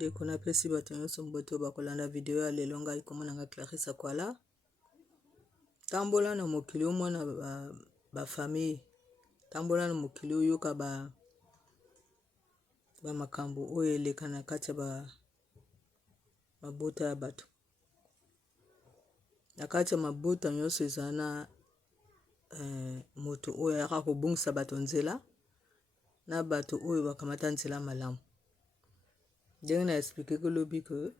De kona pesi bato nyonso mbote bakolanda video ya lelo ngai komona nga Clarisse Akwala tambola na mokili omwana ba famille tambola na mokili oyoka ba makambo oyo eleka na kati ya mabota ya bato na kati ya mabota nyonso eza na moto oyo ayaka kobungisa bato nzela na bato oyo bakamata nzela malamu. Ndenge na expliqué que lobi que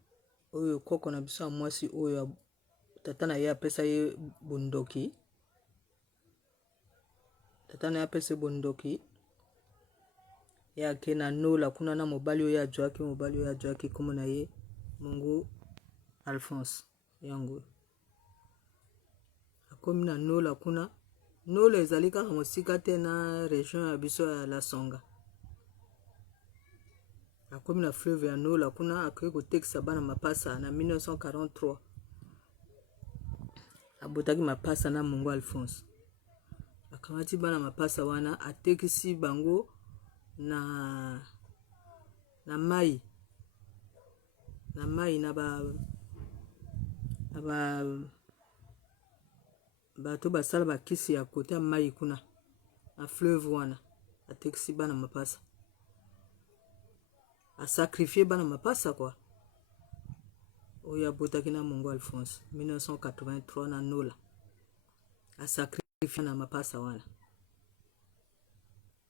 oyo koko na biso ya mwasi oyo tata na ye apesa ye bondoki tata na ye apesa bondoki ya ke na nola kuna na mobali oyo ajwaki komo na ye Mungu Alphonse yango akomi na nola kuna nola ezali kaka mosika te na region ya biso ya la Songa akomi na fleuve ya nola kuna akoki kotekisa bana mapasa na 1943 abotaki mapasa na Mungu Alphonse akamati bana mapasa wana atekisi bango na mai na bato basala bakisi ya kote ya mai kuna na fleuve wana atekisi bana mapasa a sacrifié bana mapasa kwa oyo abotaki na Mungu Alphonse 1983 na nola a sacrifié na mapasa wana.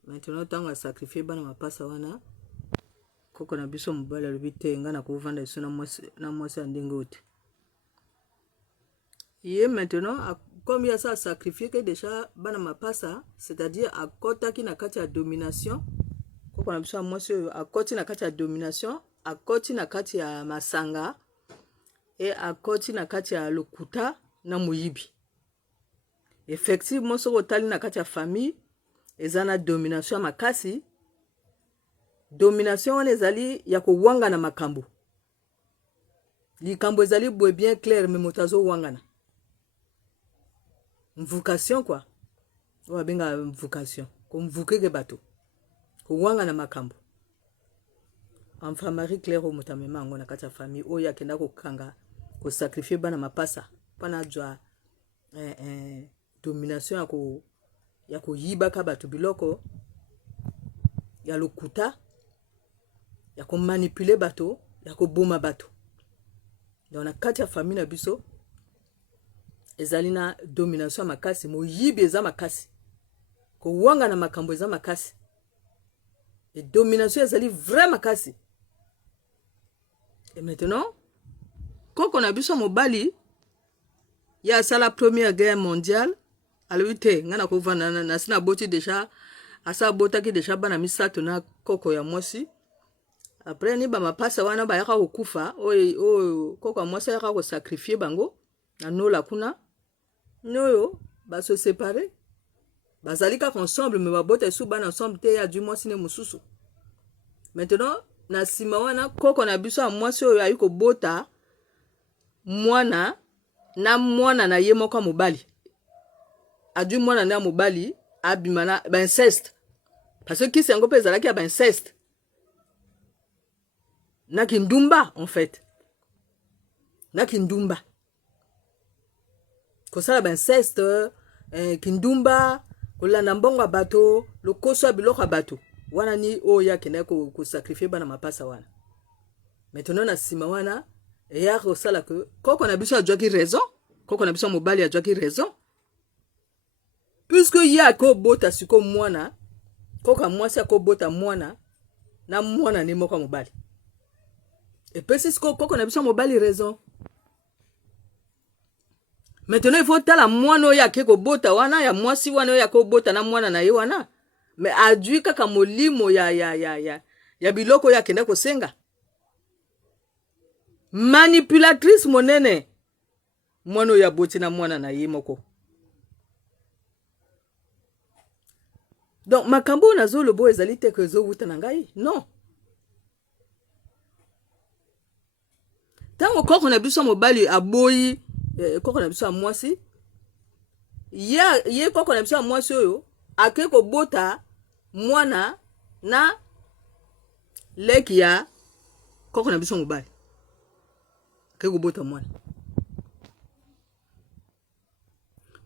Maintenant tango a sacrifié bana mapasa wana koko na biso mobali alobi te nga na kovanda iso na mwasi ya ndenge ote ye maintenant comme ya sa sacrifié que déjà bana mapasa c'est-à-dire akotaki na kati ya domination koko na biso ya mwasi oyo akoti na kati ya domination akoti na kati ya masanga e akoti na kati ya lokuta na moyibi. Effectivement soko tali na kati ya famille eza na domination makasi domination wana ezali ya kowanga na makambo likambo ezali boye bien clair mais motazo wangana mvukation quoi oyo benga mvukation komvukeke bato kowanga na makambo enfin Marie Claire omutamema yango na kati ya famille oyo akenda kokanga kosacrifier bana mapasa pana jwa domination ya koyibaka bato biloko ya lokuta ya komanipuler bato ya koboma bato donc na kati ya famille na biso ezali na domination makasi moyibi eza makasi kowanga na makambo eza makasi et domination ezali vraiment makasi. Et maintenant koko na biso mobali ya sala première guerre mondiale alobi te nga na kovanda na sina boti déjà asa botaki déjà bana misato na koko ya mwasi après ni ba mapasa wana ba yaka kokufa oyo koko ya mwasi yaka ko sacrifier bango na nola kuna noyo ba se séparer bazali kaka ensemble mais ba bota su bana ensemble te ya du mwasi ne mususu. Maintenant na sima wana koko na biso ya mwasi oyo ayi kobota mwana na ye moko mobali adu mwana na mobali abima na ba inceste parce que kisi yango pe ezalaki ya ba inceste na kindumba en fait na kindumba kosala ba inceste kindumba kolanda mbongo ya bato lokoso ya biloko ya bato wana ni oyo akenda kosacrifier bana mapasa wana. Maintenant na sima wana eya kosala que koko na biso ajwaki raison koko na biso mobali ajwaki raison puisque ye akobota siko mwana koko mwasi akobota mwana na mwana ne moko mobali et puis siko koko na biso mobali raison. Maintenant il faut tala mwana oyo akobota wana ya mwasi wana oyo akobota na mwana na ye wana mais adui kaka molimo ya biloko oyo akenda kosenga manipulatrice monene mwana oyo aboti na mwana na ye moko. Donc makambo na zolo bo ezali te ke zo wuta na ngai non tango koko na biso mobali aboyi koko na biso ya mwasi ye koko na biso ya mwasi oyo ake kobota mwana na leki ya koko na biso mobali ke kobota mwana.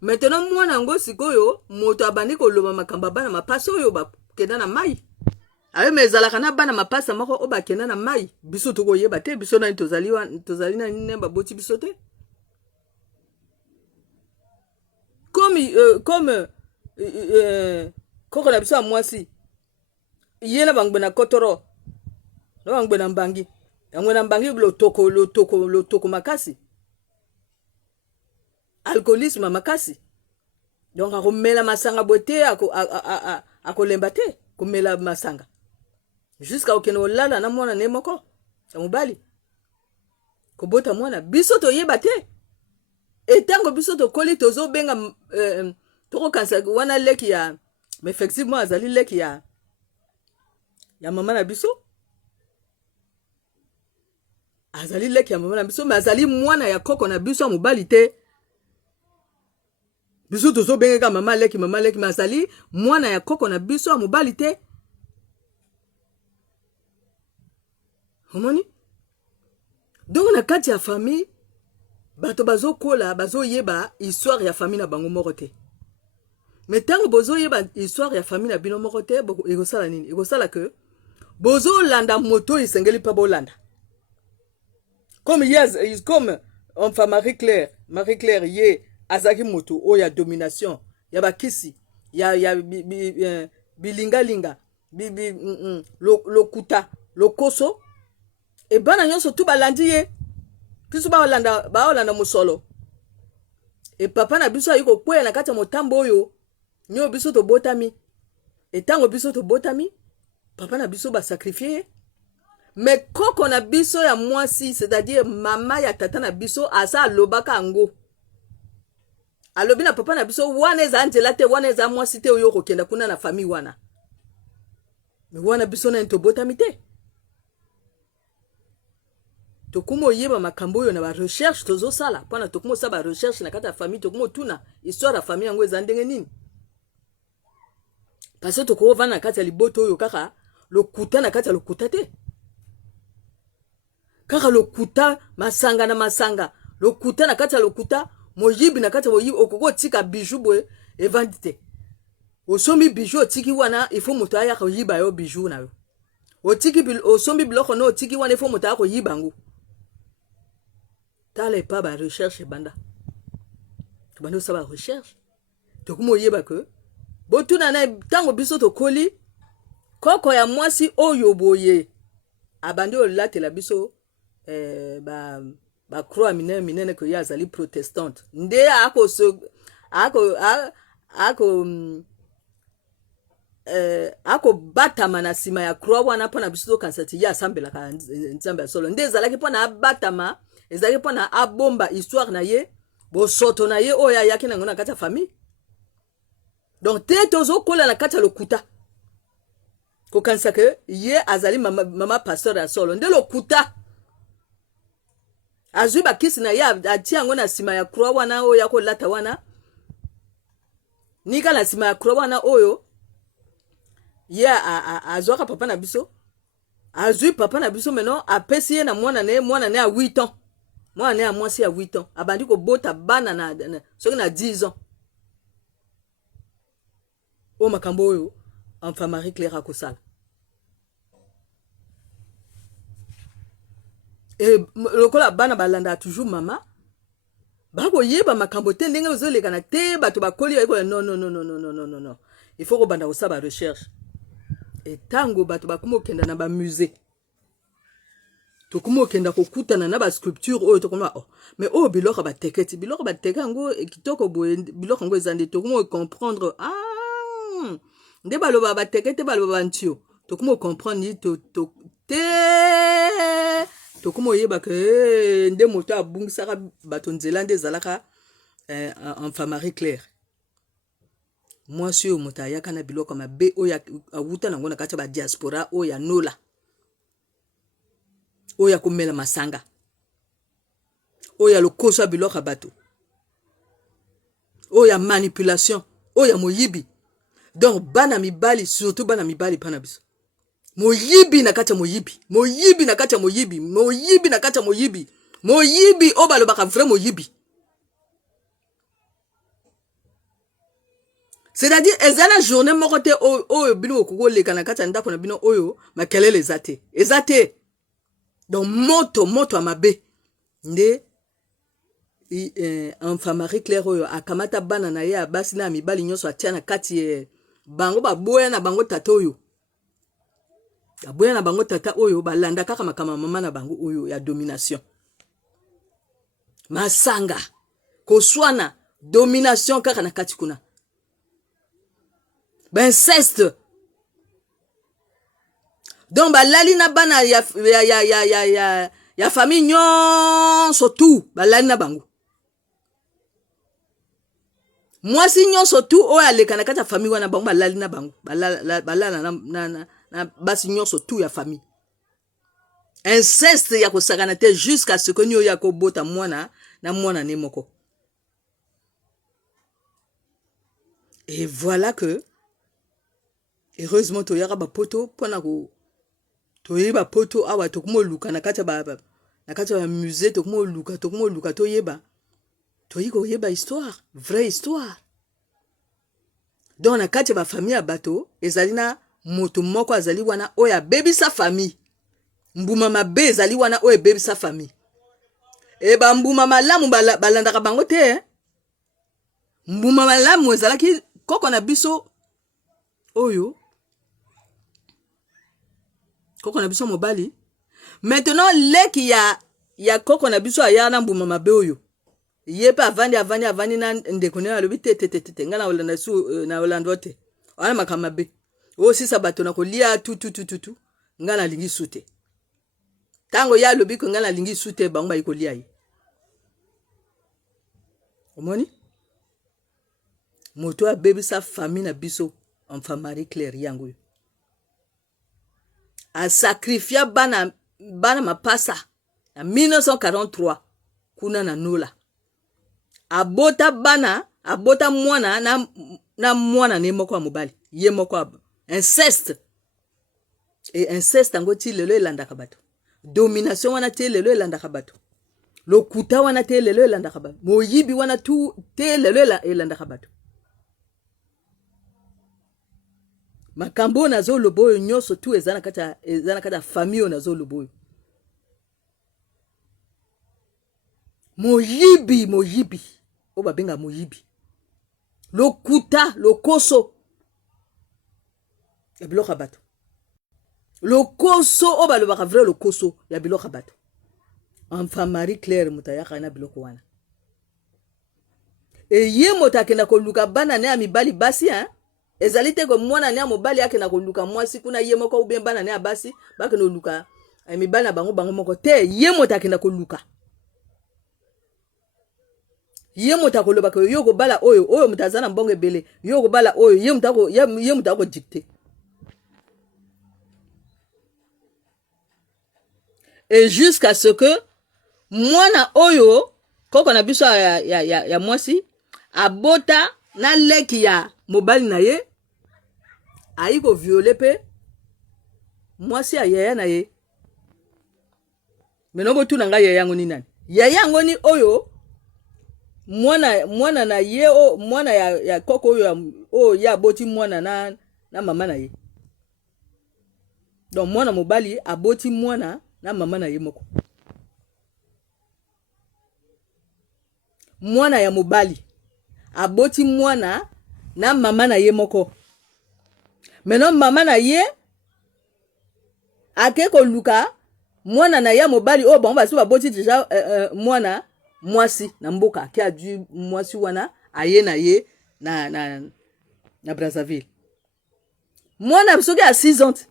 Maintenant mwana ngo sikoyo moto abandi koloba makamba bana mapasa oyo bakenda na mai. Ayo mezalaka na bana mapasa moko o bakenda na mai. Biso tokoyeba te biso na tozali na nemba boti biso te. Comme koko na biso amwasi yena bangbe na kotoro no bangbe na mbangi yango na mbangi lo toko makasi alcoolisme makasi donc akomela masanga bote akolemba te komela masanga jusqu'à okene olala na mwana ne moko ya mobali kobota mwana biso toyeba te etango biso tokoli tozo benga toko kansa wana leki ya mais effectivement azali leki ya mama na biso azali leki ya mama na biso mais azali mwana ya koko na biso ya mobali te. Biso tozo benga mama leki mais azali mwana ya koko na biso ya mobali te. Homoni donc na kati ya famille bato bazo kola bazo yeba histoire ya famille na bango moko te. Mais tango bozo yeba histoire ya famille na bino moko te ekosala nini? Ekosala que bozo landa moto isengeli pa bolanda. Comme enfin Marie-Claire ye azaki moto o ya domination ya bakisi ya bilinga lokuta lokoso e bana nyonso tu balandi ye kisu ba olanda musolo e papa na biso ayiko kwela na kati ya motambo oyo nyo biso to botami e tango biso to botami papa na biso ba sacrifier. Mais koko na biso ya mwasi c'est-à-dire mama ya tata na biso asa alobaka ango alobi na papa na biso wana eza anjela te wana eza mwasi te oyo kokenda kuna na famille wana mais wana biso na ntobotami te. Tokumo yeba makambo yo na ba recherche tozo sala pona tokumo sa ba recherche na kata famille tokumo tuna histoire ya famille yango eza ndenge nini parce que toko vana na kata liboto yo kaka lokuta na kata lokuta te kaka lokuta masanga na masanga lokuta na kata lokuta moyibi na kata moyibi okoko tika bijou boy evandite osomi bijou tiki wana il faut moto aya ko yiba yo bijou na yo otiki osomi biloko no tiki wana il faut moto aya ko yiba ngo tale pa ba recherche banda sa ba recherche tokumo yeba que botuna na tango biso to koli koko ya mwasi oyo boye abandi olatela biso ba croix minene ko ya zali protestante nde ako batama na sima ya croix wana pona biso kansati ya sambela ka nzambe solo nde zalaki pona batama ezalaki pona abomba histoire na ye bo soto na ye oya yaki na ngona kata famille donc te tozo kola na kata lokuta ko kansa ke ye azali mama pasteur ya solo nde lokuta azui bakisi na ye atia ngo na sima ya croix wana oya ko lata wana nika na sima ya croix wana oyo ye azwaka papa na biso azui papa na biso maintenant apesi ye na mwana ne a 8 ans mwana ne a mwasi ya 8 ans abandi ko bota bana na soki na 10 ans o makambo oyo enfin Marie-Claire akosala et lokola bana balanda toujours mama bako yeba makambo te ndenge ozoleka na te bato bakoli yeko non il faut ko banda ko sa ba recherche et tango bato bakumo kenda na ba musée tokumo kenda ko kutana na ba sculpture oyo tokoma mais biloko ba teketi ngo kitoko boye biloko ngo ezande tokumo comprendre nde baloba ba tekete baloba ntio tokumo comprendre ni to te tokumo yeba ke nde moto abungisaka bato nzela nde zalaka enfin Marie-Claire mwasi oyo moto ayaka na biloko mabe oyo awuta nango na kati ya ba diaspora oyo ya nola oyo ya komela masanga oyo ya lokoso ya biloko ya bato oyo ya manipulation oyo ya moyibi donc bana mibali surtout bana mibali pana biso moyibi na kati ya moyibi, moyibi na kati ya moyibi, moyibi na kati ya moyibi, moyibi o balobaka vrai moyibi. C'est-à-dire ezala journée moko te oyo bino okoko leka na kati ya ndako na bino oyo makelele ezate. Ezate. Donc moto amabe nde enfant Marie Claire oyo akamata bana na ye abasi na mibali nyonso atia na kati bango baboya na bango tata oyo. Baboya na bango tata oyo balanda kaka makama mama na bango oyo ya domination. Masanga koswana domination kaka na kati kuna. Inceste. Donc balali na bana ya famille nyonso tout balali na bango. Mwasi nyonso tout oyo aleka na kati ya famille wana bango balali na bango. Balala na basi nyonso tout ya famille. Inceste ya kosakana te jusqu'à ce que nyo ya kobota mwana na mwana ne moko. Et voilà que heureusement to yaka ba poto pona ko to yeba poto awa to kumo luka na kati ya musée to kumo luka to yeba to yiko yeba histoire, vraie histoire. Donc na kati ba famille ya bato ezali na moto moko azali wana oya baby sa famille. Mbuma mabe ezali wana oya baby sa famille. E ba mbuma malamu balandaka bango te. Mbuma malamu ezalaki koko na biso oyo koko na biso mobali. Maintenant leki ya koko na biso aya na mbuma mabe oyo yepe avandi na ndekone alobi te ngana olanda su na olanda te wana makamabe o sisa bato na kolia tu ngana lingi sute tango ya lobi ko ngana lingi sute bango ba ikolia yi omoni moto a baby sa famille na biso enfant Marie Claire yango a sacrifié bana mapasa en 1943 kuna na nola abota mwana na mwana ne moko ya mobali ye moko inceste et inceste ngo ti lelo elandaka bato domination wana te lelo elandaka bato lokuta wana te lelo elandaka bato moyibi wana tu te lelo elandaka bato makambo na zo loboyo nyonso tu ezana kata famille na zo loboyo moyibi o babenga moyibi lokuta lokoso ya biloko bato lokoso o balobaka vrai lokoso ya biloko bato enfant Marie Claire mutayaka na biloko wana e ye motakena koluka bana ne amibali basi hein ezali te ko mwana ne mobali yake na koluka mwasi kuna ye moko ubien bana ne abasi bake no luka mibali na bango moko te ye motakena koluka ye mutakoloba ko yo ko bala oyo mutazana mbongo ebele yo ko bala oyo ye mutako dicter et jusqu'à ce que mwana oyo koko na biso ya mwasi abota na leki ya mobali na ye aiko violer pe mwasi ya yaya na ye menobo tu nanga yaya ngoni nani yaya ngoni oyo mwana na ye o mwana ya koko oyo ya boti mwana na mama na ye donc mwana mobali aboti mwana na mama na ye moko mwana ya mobali aboti mwana na mama na ye moko maintenant mama na ye akeko luka mwana na ya mobali o bon basi baboti déjà mwana mwasi na mboka ki adu mwasi wana aye na ye na Brazzaville mwana soki ya 6 ans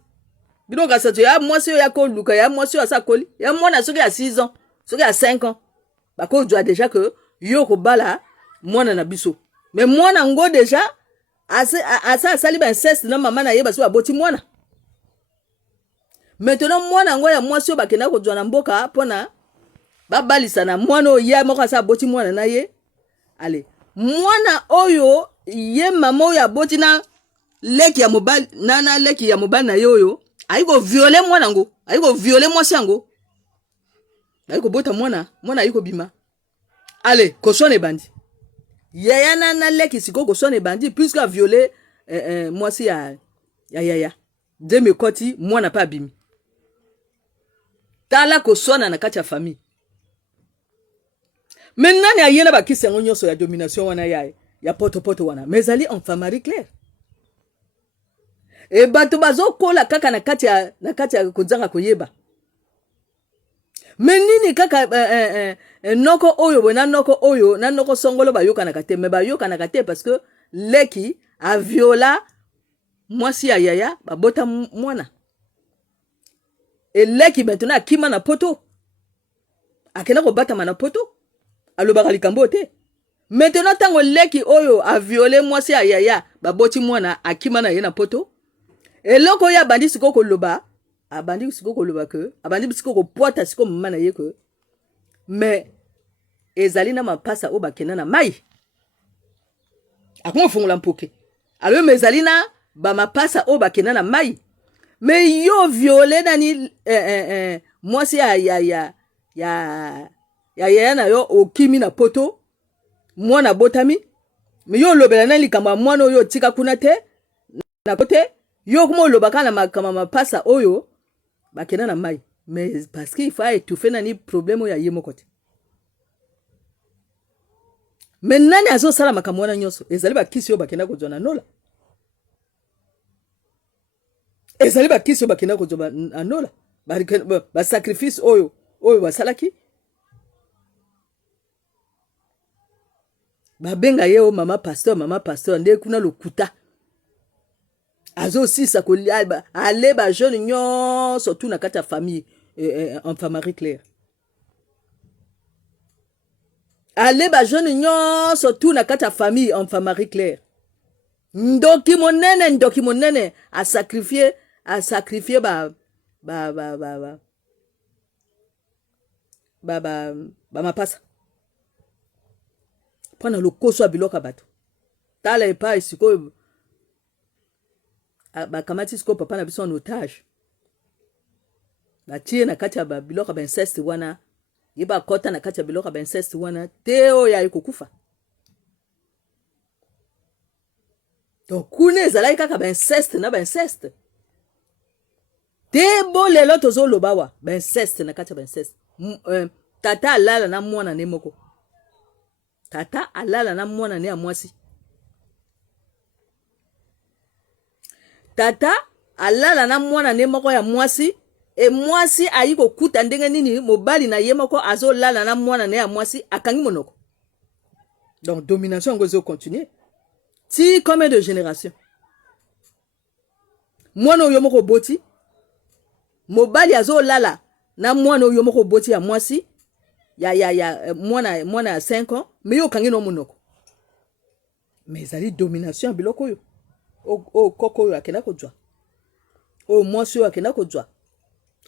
bino ka sato ya mwasi ya ko luka ya mwasi ya sakoli ya mwana soki ya 6 ans soki ya 5 ans bako doit déjà que yo ko bala mwana na biso mais mwana ngo déjà asa sali ba inceste na mama na ye baso aboti mwana maintenant mwana ngo ya mwasi bakena ko na mboka pona babalisa na mwana oyo moko asa aboti mwana na ye ale mwana oyo ye mama oyo aboti na leki ya mobali na leki ya mobali na ye oyo Aiko violer moi nango. Aiko violer moi siango. Aiko bota mwana aiko bima. Allez, koshone bandi. Yaya na leki siko koshone bandi puisque a violé moi si ya yaya. De me koti moi na pas bimi. Tala koshona na kati ya famille. Maintenant ya yena ba kisengo nyoso ya domination wana ya poto wana. Mais ali en femme Marie Claire. E bato bazo kola kaka na kati ya kozanga koyeba. Menini kaka noko oyo na noko oyo na noko songolo ba yoka na kate me ba yoka na kate parce que leki a viola mwasi ya yaya ba bota mwana. Et leki maintenant akima na poto. Akena ko bata na poto. Alobaka likambo te. Maintenant tango leki oyo a violé mwasi ya yaya ba boti mwana akima na ye na poto. Et loko ya bandi siko koloba, abandi siko koloba que, abandi siko ko poata siko mama na ye que, mais ezali na mapasa o bakena na mai. Akon fongola mpoke. Alors mais ezali na ba mapasa o bakena na mai. Mais yo violé nani mwasi ya na yo okimi na poto, mwana botami, mais yo lobela na likambo mwana yo tika kuna te na kote. Yo kumo lobaka na makama mapasa oyo bakena na mai mais parce qu'il faut étouffer nani problème ya yemo kote. Maintenant ni azo sala makambo wana nyonso ezali ba kisi yo bakena ko jona nola. Ezali ba kisi yo bakena ko jona nola. Ba sacrifice oyo ba salaki. Ba benga yeo mama pasteur nde kuna lokuta. Azo aussi ça koliba aller ba jeune nyon surtout na kata famille en femme Marie Claire. Aller ba jeune nyon surtout na kata famille en femme Marie Claire. Ndoki monene a sacrifier ba mapasa. Pona le koso biloka bato. Tala epa isiko ba kamati siko papa na biso en otage. Ba tie na kati ya ba biloka ba inceste wana. Yeba kota na kati ya biloka ba inceste wana. Teo ya ikokufa. Donc kune ezalaki kaka ba inceste na ba inceste. Tebo lelo tozo lobawa ba inceste na kati ya ba inceste. Tata alala na mwana ne moko. Tata alala na mwana ne ya mwasi. Tata alala na mwana ne moko ya mwasi e mwasi ayiko kuta ndenge nini mobali na ye moko azo lala na mwana ne ya mwasi akangi monoko. Donc domination ngozo continuer. Ti combien de générations? Mwana oyo moko boti mobali azo lala na mwana oyo moko boti ya mwasi ya mwana ya 5 ans mais yo kangi no monoko. Mais ezali domination biloko oyo. O koko oyo akena kojwa. O mwasi oyo akena kojwa.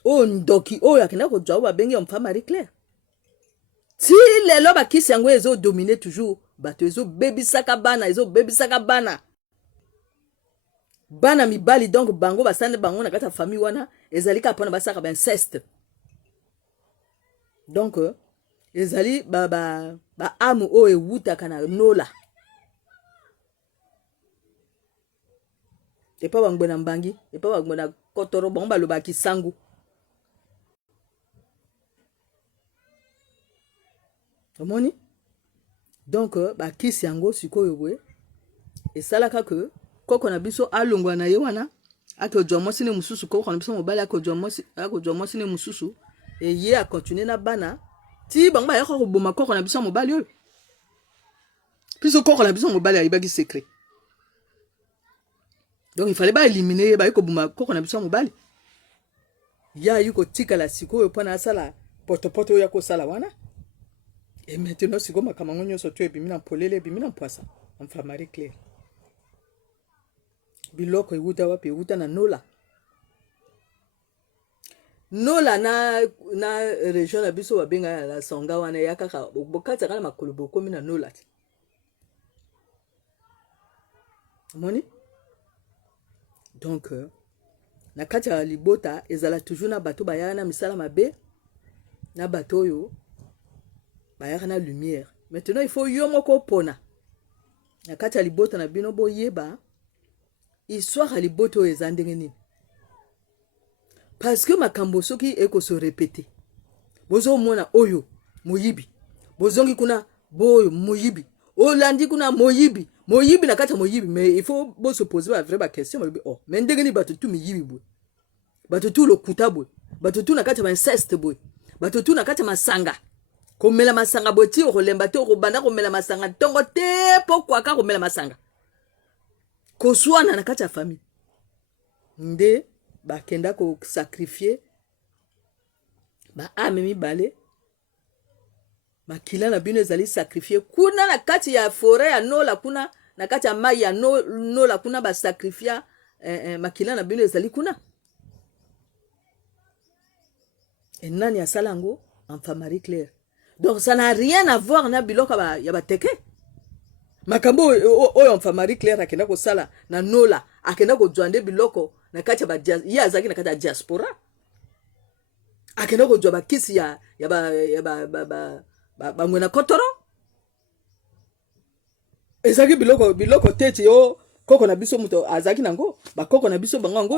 O ndoki oyo akena kojwa o babengi en femme Marie Claire. Ti lelo ba kisi yango ezo dominer toujours bato ezo bebisaka bana. Bana mibali donc bango basande bango na kata famille wana ezali ka pona basaka ba inceste. Donc ezali ba amu o ewuta kana nola. Et pas bangwena mbangi, et pas bangwena kotoro bomba lo baki sangu. Omoni? Donc ba kisi yango sikoyo boye. Et salaka que koko na biso alongwa na ye wana ato jwa mwasi ne mususu koko na biso mobali akojwa mwasi ne mususu et ye a continuer na bana ti bangba ya ko boma koko na biso mobali oyo. Piso koko na biso mobali ayibaki secret. Donc il fallait pas éliminer ba yiko buma koko na biso mobali. Ya yuko tika la sikoyo pona sala poto ya ko sala wana. Et maintenant siko makamango nyoso to ebimi na polele ebimi na poisa en femme Marie Claire. Biloko ewuta wapi ewuta na nola. Nola na région na biso babenga la songa wana ya kaka bokata kana makolo bokomi na nola. Moni? Donc na kati ya libota ezala toujours na bato bayaka na misala mabe na bato oyo bayaka na lumière. Maintenant il faut yo moko pona na kati ya libota na bino boyeba histoire ya libota oyo eza ndenge nini, parce que makambo soki eko se répéter bozo mona oyo moyibi bozongi kuna boyo moyibi olandi kuna moyibi na kati ya moyibi. Mais il faut bo se poser la vraie question. Oh mais ndenge ni bato tu moyibi boy, bato tu lokuta boy, bato tu na kati ya inceste boy, bato tu na kati ya masanga komela masanga boy ti okolemba te okobanda komela masanga ntongo te pokwa ka komela masanga koswana na kati ya famille nde bakenda ko sacrifier ba ame mibale makila na bino ezali sacrifier kuna na kati ya forêt ya nola kuna na kati ya mai ya nola kuna ba sacrifier makila na bino ezali kuna. Et nani asala ngo Enfant Marie Claire. Donc ça n'a rien à voir na biloko ya bateke. Makambo oyo Enfant Marie Claire akenda ko sala na nola akenda ko joinde biloko na kati ya azaki na kati ya diaspora. Akenda ko joba kisi ya ba ngwena kotoro. Ezaki biloko tete yo koko na biso muto azaki nango ba koko na biso bango